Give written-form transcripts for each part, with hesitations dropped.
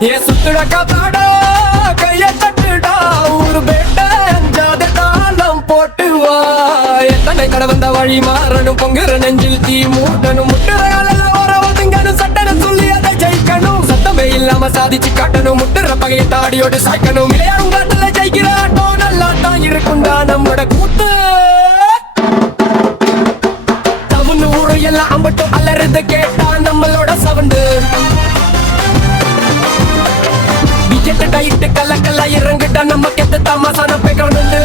ஏ சுத்துட காத்தாடா கைய தட்டுடா ஊரு பேட்ட அஞ்சாத தாளம் போட்டு வா எத்தனை கடை வந்த வழி மாறணும் பொங்குற நெஞ்சில் தீ மூட்டணும் முட்டுறையால வரவதுங்கணும் சட்டன சொல்லி அதை ஜெயிக்கணும் சத்தமே இல்லாம சாதிச்சு காட்டணும் முட்டுற பகைய தாடியோடு சாய்க்கணும் விளையாடும் காட்டுல ஜெயிக்கிற ஆட்டம் நல்லா தான் இருக்குண்டா நம்மோட கூத்து தவுன்னு ஊரு எல்லாம் அம்பட்டும் அலறது கேட்டா நம்மளோட சவுண்டு டைட்டு கல்ல கல்ல இறங்கிட்டா நம்ம கெத்த தமாசான பேக்கணுண்டு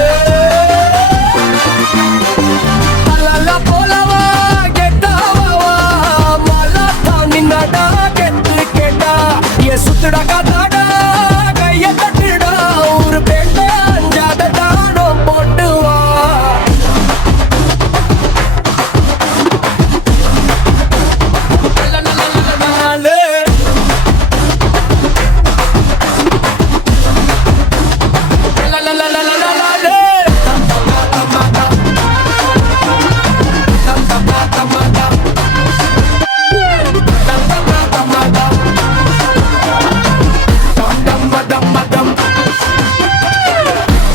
அலல போலவா கெட்டாவா மலா தானி நடா கெத்து கேட்டா ஏ சுத்துடா காத்தாடா கைய தட்டுடா ஊரு பேட்ட அஞ்சாத தானம் போட்டு வா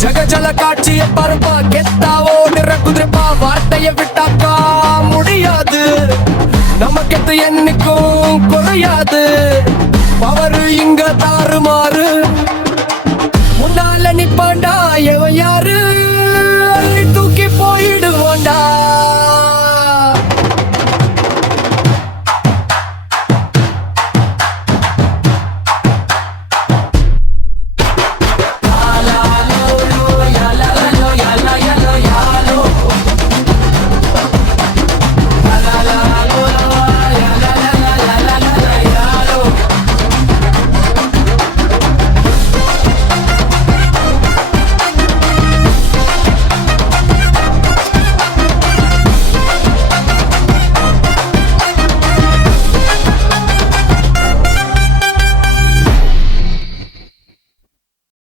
ஜகஜல காட்சிய பருப்பா கெத்தாவோ நிறக்குதிருப்பா வார்த்தைய விட்டாக்கா முடியாது நம்ம கெத்து என்னைக்கும் குறையாது பவரு இங்க தாறுமாறு முன்னால நிப்பாண்டா எவன் யாரு